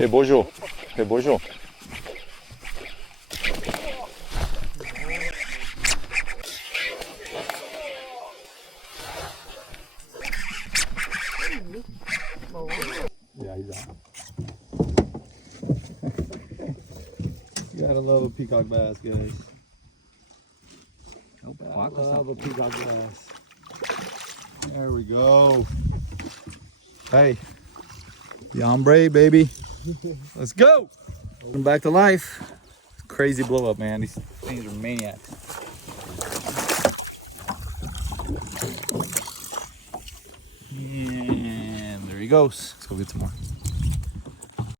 Hey, bonjour. Hey, bonjour. Yeah, he's out. You gotta love a peacock bass, guys. Love a peacock bass. There we go. Hey, the ombre, baby. Let's go. Welcome back to life. Crazy blow up, man. These things are maniacs. And there he goes. Let's go get some more.